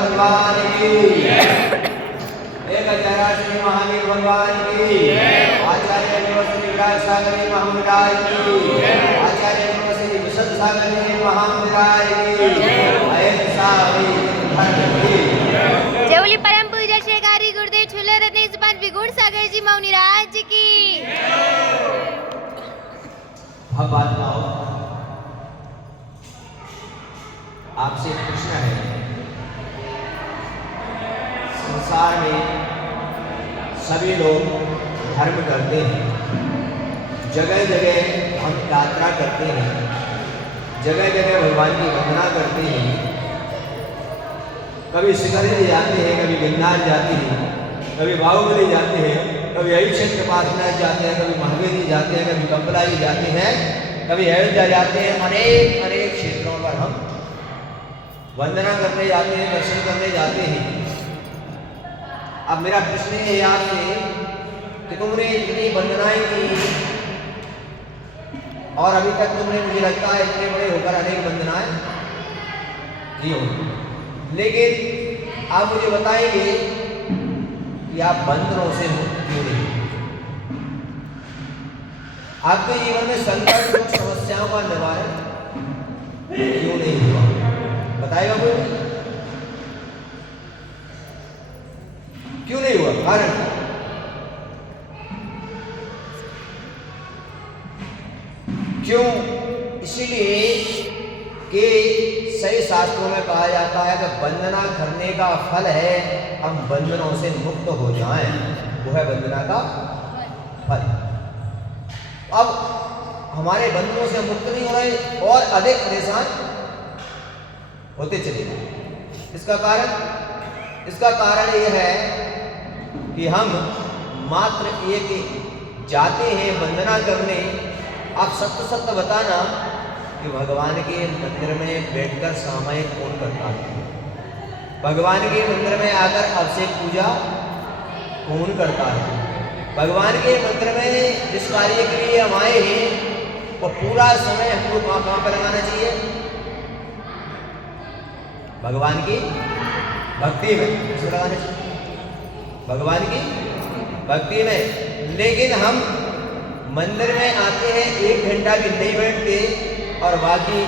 भगवान की 1000 श्री महावीर भगवान की आचार्य श्री सागरी महाराज की आचार्य श्री विशुद्ध सागरी महाराज की जेवली परम पूज्य श्री गारी गुरुदेव छुले रत्न जुबान विगुण सागर जी मौनीराज की भगवान आपसे पूछना है, संसार में सभी लोग धर्म करते हैं, जगह जगह हम यात्रा करते हैं, जगह जगह भगवान की वंदना करते हैं, कभी शिखर जाते हैं, कभी गिरनार जाते हैं, कभी बाहुबली जाते हैं, कभी अहिच्छेद के पास जाते हैं, कभी महावीर जाते हैं, कभी कंपलाई जाते हैं, कभी अयोध्या जाते हैं। अनेक अनेक क्षेत्रों पर हम वंदना करने जाते हैं, दर्शन करने जाते हैं। अब मेरा प्रश्न है आपसे कि तुमने इतनी वंदनाएं की और अभी तक तुमने, मुझे लगता है, इतने बड़े होकर अनेक वंदनाएं की होंगी, लेकिन आप मुझे बताएंगे कि आप बंधनों से मुक्त क्यों नहीं? आपके जीवन में संकट दुख समस्याओं का निवारण क्यों नहीं हुआ? बताएगा कोई? क्यों नहीं हुआ? कारण क्यों? इसीलिए कि सही शास्त्रों में कहा जाता है कि वंदना करने का फल है हम बंधनों से मुक्त हो जाएं, वो है वंदना का फल। अब हमारे बंधनों से मुक्त नहीं हो रहे और अधिक परेशान होते चले गए। इसका कारण यह है कि हम मात्र एक जाते हैं वंदना करने। आप सत्य सत्य बताना कि भगवान के मंदिर में बैठकर सामयिक कौन करता है? भगवान के मंदिर में आकर अभिषेक पूजा कौन करता है? भगवान के मंदिर में जिस कार्य के लिए हम आए हैं वो पूरा समय हमको कहाँ पर लगाना चाहिए? भगवान की भक्ति में लगाना चाहिए, भगवान की भक्ति में। लेकिन हम मंदिर में आते हैं, 1 घंटा भी नहीं बैठते और बाकी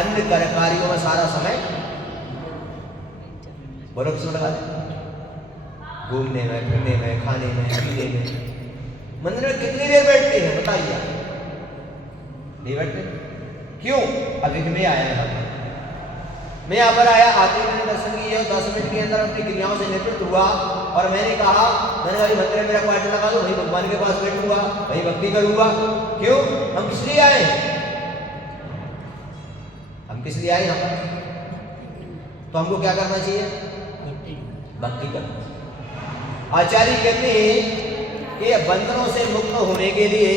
अन्य कार्यों में सारा समय बोलो किसमें लगा देते? घूमने में, फिरने में, खाने में, पीने में। मंदिर में कितनी देर बैठते हैं बताइए? नहीं बैठते। क्यों? अभी मैं आया यहाँ पर, मैं यहाँ पर आया, आते मैंने दर्शन किया, 10 मिनट के अंदर अपनी क्रियाओं से निवृत्त हुआ और मैंने कहा मैंने भाई मंदिर में मेरा क्वार्टर लगा दो, वही भगवान के पास बैठूंगा, वही भक्ति करूंगा। क्यों? हम किस लिए आए? हम किस लिए आए यहाँ पर? तो हमको क्या करना चाहिए? भक्ति करना। आचार्य कहते हैं कि बंधनों से मुक्त होने के लिए,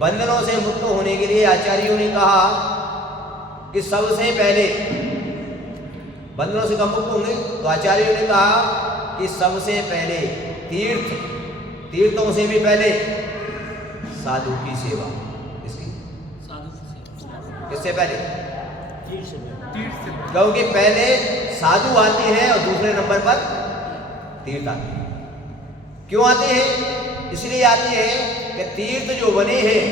बंधनों से मुक्त होने के लिए आचार्यों ने कहा कि सबसे पहले बंधनों से कब मुक्त होंगे? तो आचार्यों ने कहा कि सबसे पहले तीर्थों से भी पहले साधु की सेवा। इसकी किससे पहले? क्योंकि पहले साधु आते हैं और दूसरे नंबर पर तीर्थ आते हैं। क्यों आते हैं? इसलिए आते हैं कि तीर्थ जो बने हैं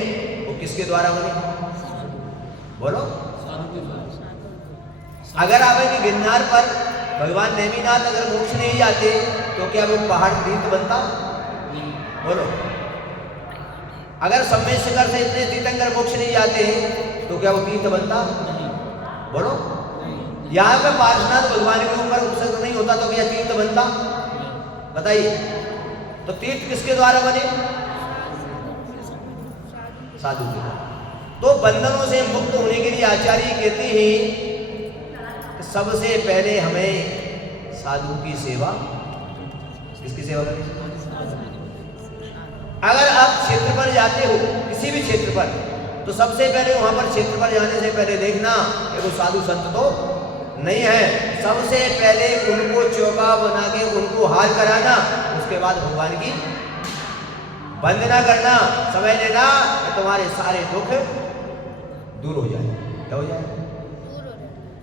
वो किसके द्वारा बने? बोलो। अगर आवेंगे गिरनार पर भगवान नेमिनाथ अगर मोक्ष नहीं जाते तो क्या वो पहाड़ तीर्थ बनता? बोलो। अगर सम्मेद शिखर से इतने तीर्थंकर मोक्ष नहीं जाते तो क्या वो तीर्थ बनता? बोलो। यहाँ पे पार्श्वनाथ भगवान के ऊपर उपसर्ग नहीं होता तो क्या तीर्थ बनता? बताइए। तो तीर्थ किसके द्वारा बने? साधु के। तो बंधनों से मुक्त होने के लिए आचार्य कहते हैं कि सबसे पहले हमें साधु की सेवा, किसकी सेवा करनी? अगर आप क्षेत्र पर जाते हो, किसी भी क्षेत्र पर, तो सबसे पहले वहां पर क्षेत्र पर जाने से पहले देखना कि वो साधु संत तो नहीं है। सबसे पहले उनको चौका बना के उनको हार कराना, उसके बाद भगवान की वंदना करना, समझ लेना कि तुम्हारे सारे दुख दूर हो जाए। क्या हो जाए?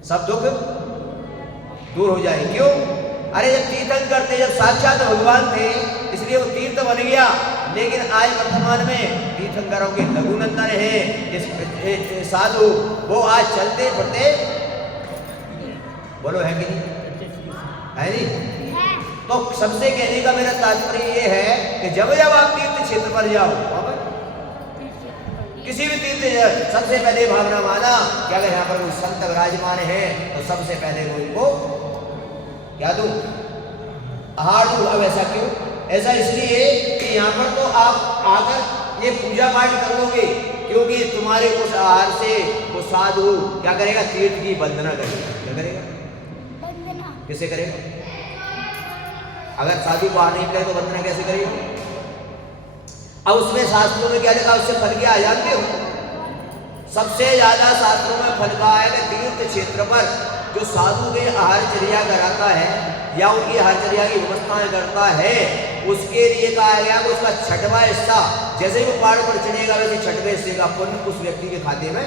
सब दुख दूर हो जाए। क्यों? अरे जब तीर्थंकर थे, जब साक्षात भगवान थे, इसलिए वो तीर्थ बन गया। लेकिन आज वर्तमान में तीर्थंकरों के लघुनंदन है साधु, वो आज चलते फिरते, बोलो है कि नहीं? है नहीं? तो सबसे कहने का मेरा तात्पर्य ये है कि जब जब आप तीर्थ क्षेत्र पर जाओ, किसी भी तीर्थ, सबसे पहले भावना माना कि अगर यहाँ पर कोई संत विराजमान है तो सबसे पहले वो इनको क्या दूं? आहार दूं। अब ऐसा क्यों? ऐसा इसलिए कि यहाँ पर तो आप आकर ये पूजा पाठ कर लोगे, क्योंकि तुम्हारे उस आहार से वो साधु क्या करेगा? तीर्थ की वंदना करेगा। क्या करेगा? किसे करेगा? अगर साधु बाहर नहीं करे तो वंदना कैसे करेगा? अब उसमें शास्त्रों में क्या लिखा? उससे फल क्या जानते हो? सबसे ज्यादा शास्त्रों में फल कहा है कि तीर्थ क्षेत्र पर जो साधु के आहारचर्या कराता है या उनकी आहारचर्या की व्यवस्थाएं करता है, उसके लिए कहा गया कि उसका छठवां हिस्सा, जैसे ही वो पहाड़ पर चढ़ेगा वैसे छठवें हिस्से का पुण्य उस व्यक्ति के खाते में,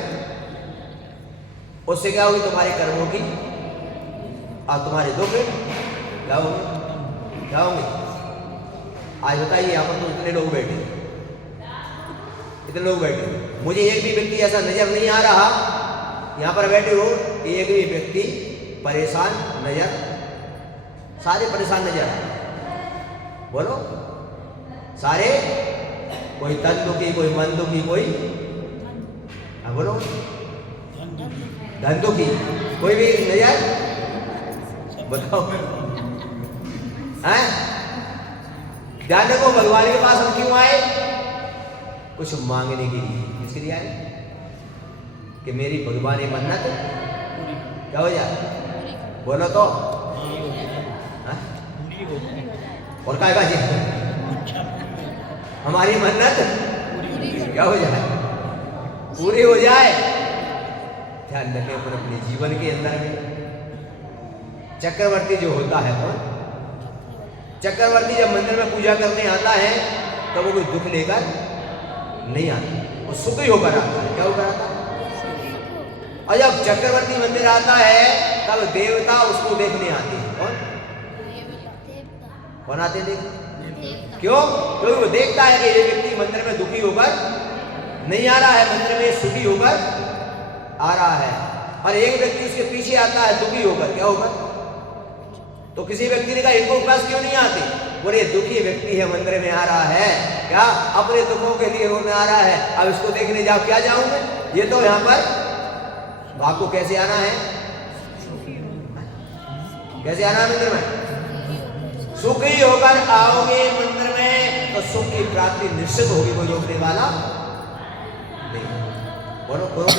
उससे क्या होगी? तुम्हारे कर्मों की और तुम्हारे दुख क्या होंगे? क्या होंगे? आज बताइए, यहाँ पर तो इतने लोग बैठे, इतने लोग बैठे, मुझे एक भी व्यक्ति ऐसा नजर नहीं आ रहा यहाँ पर बैठे हो, एक भी व्यक्ति परेशान नजर, सारे परेशान नजर आ रहे, बोलो सारे, कोई तन दुखी, कोई मन दुखी, कोई बोलो धन दुखी, कोई भी नजर, बताओ हैं? ध्यान रखो, भगवान के पास हम क्यों आए? कुछ मांगने के लिए। किसके लिए आए? कि मेरी भगवानी मन्नत क्या हो जाए? बोलो तो और क्या जी? हमारी मन्नत क्या हो जाए? पूरी हो जाए। ध्यान रखें पर अपने जीवन के अंदर में चक्रवर्ती जो होता है, कौन? चक्रवर्ती जब मंदिर में पूजा करने आता है तो वो कोई दुख लेकर नहीं आता, वो सुखी होकर आता है। क्या होकर आता है? और जब चक्रवर्ती मंदिर आता है तब देवता उसको देखने आते हैं। कौन? कौन आते हैं देखने? क्यों? क्योंकि वो देखता है कि ये व्यक्ति मंदिर में दुखी होकर नहीं आ रहा है, मंदिर में सुखी होकर आ रहा है। और एक व्यक्ति उसके पीछे आता है दुखी होकर, क्या होकर? तो किसी व्यक्ति ने कहा इनको पास क्यों नहीं आते? बोले दुखी व्यक्ति है, मंदिर में आ रहा है, क्या अपने दुखों के लिए रोने आ रहा है, अब इसको देखने जाओ। क्या जाऊंगे? ये तो यहाँ पर आपको कैसे आना है? कैसे आना है मंदिर में? सुखी होकर आओगे मंदिर में तो सुख की प्राप्ति निश्चित होगी, कोई रोकने वाला नहीं। बोलो बोलो।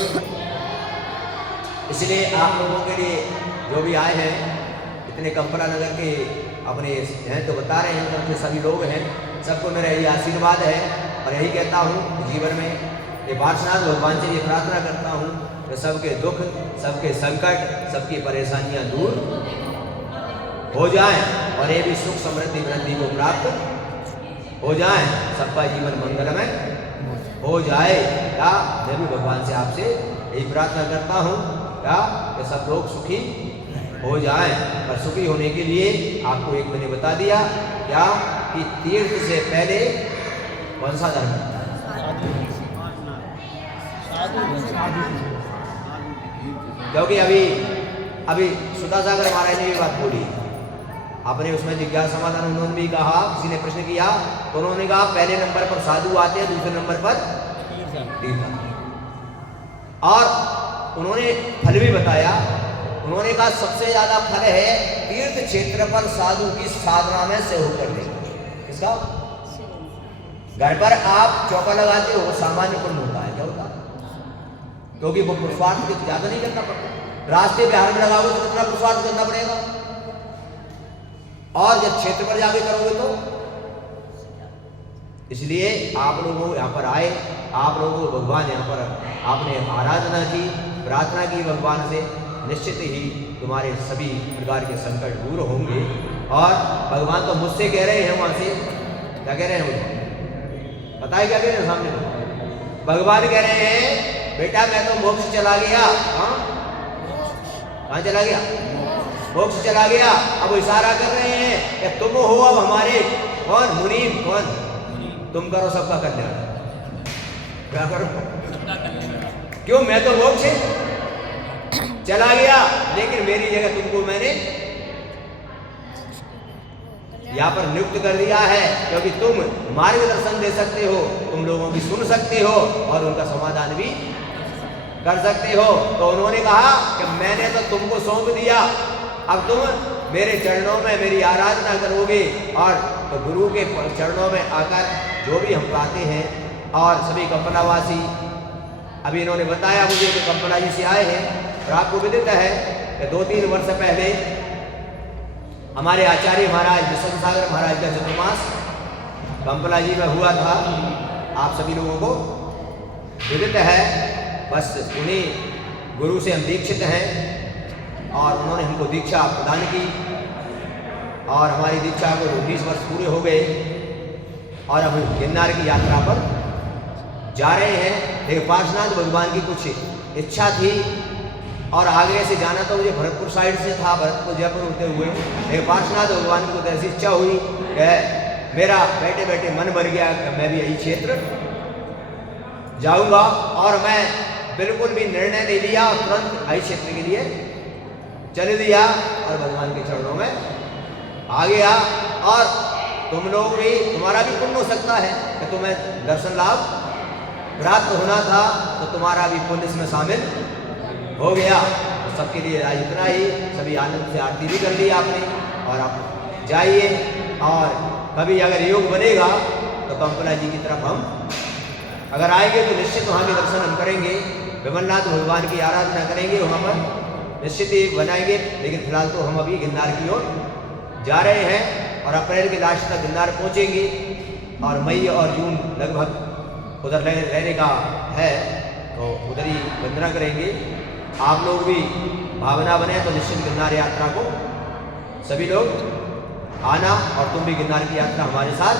इसलिए आप लोगों के लिए जो भी आए हैं, इतने कंपरा नगर के अपने हैं तो बता रहे हैं, तो सभी लोग हैं, सबको मेरा यही आशीर्वाद है और यही कहता हूँ जीवन में ये पार्श्वनाथ भगवान से ये प्रार्थना करता हूँ कि सबके दुख, सबके संकट, सबकी परेशानियाँ दूर हो जाएं और ये भी सुख समृद्धि वृद्धि को प्राप्त हो जाएं, सबका जीवन मंगलमय हो जाए। क्या मैं भी भगवान से आपसे यही प्रार्थना करता हूँ क्या कि सब लोग सुखी हो जाएं। और सुखी होने के लिए आपको एक मैंने बता दिया क्या कि तीर्थ से पहले कौन सा धर्म? क्योंकि अभी सुधा सागर महाराज ने भी बात बोली, आपने उसमें जिज्ञासा समाधान उन्होंने भी कहा, किसी ने प्रश्न किया तो उन्होंने कहा पहले नंबर पर साधु आते हैं, दूसरे नंबर पर तीर्थ। और उन्होंने फल भी बताया, उन्होंने कहा सबसे ज्यादा फल है तीर्थ क्षेत्र पर साधु की साधना में सहयोग करने। किसका? घर पर आप चौका लगाते हो, वो सामान्य पुण्य होता है। क्या होता है? क्योंकि वो पुरुषार्थ कुछ ज्यादा नहीं करना पड़ता। रास्ते बिहार में लगाओगे तो कितना पुरुषार्थ करना पड़ेगा, और जब क्षेत्र पर जाके करोगे तो। इसलिए आप लोगों यहाँ पर आए, आप लोगों को भगवान यहाँ पर आपने आराधना की, प्रार्थना की भगवान से, निश्चित ही तुम्हारे सभी प्रकार के संकट दूर होंगे। और भगवान तो मुझसे कह रहे हैं, वहां से क्या कह रहे हैं वो पता है क्या कह रहे हैं? सामने तो भगवान कह रहे हैं बेटा मैं तो मोक्ष चला गया। हाँ, कहाँ चला गया? मोक्ष चला गया। अब वो इशारा कर रहे हैं कि तुम हो अब हमारे कौन? मुनीम। कौन? तुम करो सबका कल्याण। क्या करो? क्यों? मैं तो मोक्ष चला गया, लेकिन मेरी जगह तुमको मैंने यहाँ पर नियुक्त कर दिया है, क्योंकि तुम मार्गदर्शन दे सकते हो, तुम लोगों की सुन सकते हो और उनका समाधान भी कर सकते हो। तो उन्होंने कहा कि मैंने तो तुमको सौंप दिया, अब तुम मेरे चरणों में मेरी आराधना करोगे। और तो गुरु के चरणों में आकर जो भी हम पाते हैं, और सभी कंपनावासी, अभी इन्होंने बताया मुझे कि कंपना जी से आए हैं, और आपको विदित है कि 2-3 वर्ष पहले हमारे आचार्य महाराज विश्व सागर महाराज का चतुर्मास कंपला जी में हुआ था। आप सभी लोगों को विदित है। बस उन्हीं गुरु से हम दीक्षित हैं, और उन्होंने हमको दीक्षा प्रदान की, और हमारी दीक्षा को 19 वर्ष पूरे हो गए, और हम गिरनार की यात्रा पर जा रहे हैं। लेकिन पार्श्वनाथ भगवान की कुछ इच्छा थी, और आगे से जाना तो मुझे भरतपुर साइड से था, भरतपुर जयपुर होते हुए। लेकिन पार्श्वनाथ भगवान की तो ऐसी इच्छा हुई कि मेरा बैठे बैठे मन भर गया कि मैं भी यही क्षेत्र जाऊंगा, और मैं बिल्कुल भी निर्णय नहीं लिया, और तुरंत आई क्षेत्र के लिए चल दिया, और भगवान के चरणों में आ गया। और तुम लोग भी, तुम्हारा भी पुण्य हो सकता है कि तुम्हें दर्शन लाभ प्राप्त होना था, तो तुम्हारा भी पुण्य इसमें शामिल हो गया। तो सबके लिए आज इतना ही। सभी आनंद से आरती भी कर ली आपने, और आप जाइए, और कभी अगर योग बनेगा तो कंपना जी की तरफ हम अगर आएंगे तो निश्चित वहाँ के दर्शन हम करेंगे, विमलनाथ भगवान की आराधना करेंगे, वहाँ पर निश्चित ही बनाएंगे। लेकिन फिलहाल तो हम अभी गिरनार की ओर जा रहे हैं, और अप्रैल के लास्ट तक गिरनार पहुँचेंगे, और मई और जून लगभग उधर रहने का है, तो उधर ही वंदना करेंगे। आप लोग भी भावना बने तो निश्चित गिरनार यात्रा को सभी लोग आना, और तुम भी गिरनार की यात्रा हमारे साथ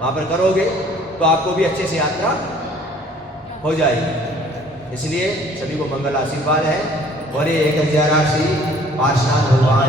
वहाँ पर करोगे तो आपको भी अच्छे से यात्रा हो जाएगी। इसलिए सभी को मंगल आशीर्वाद है। बोले 1008 श्री पार्श्वनाथ भगवान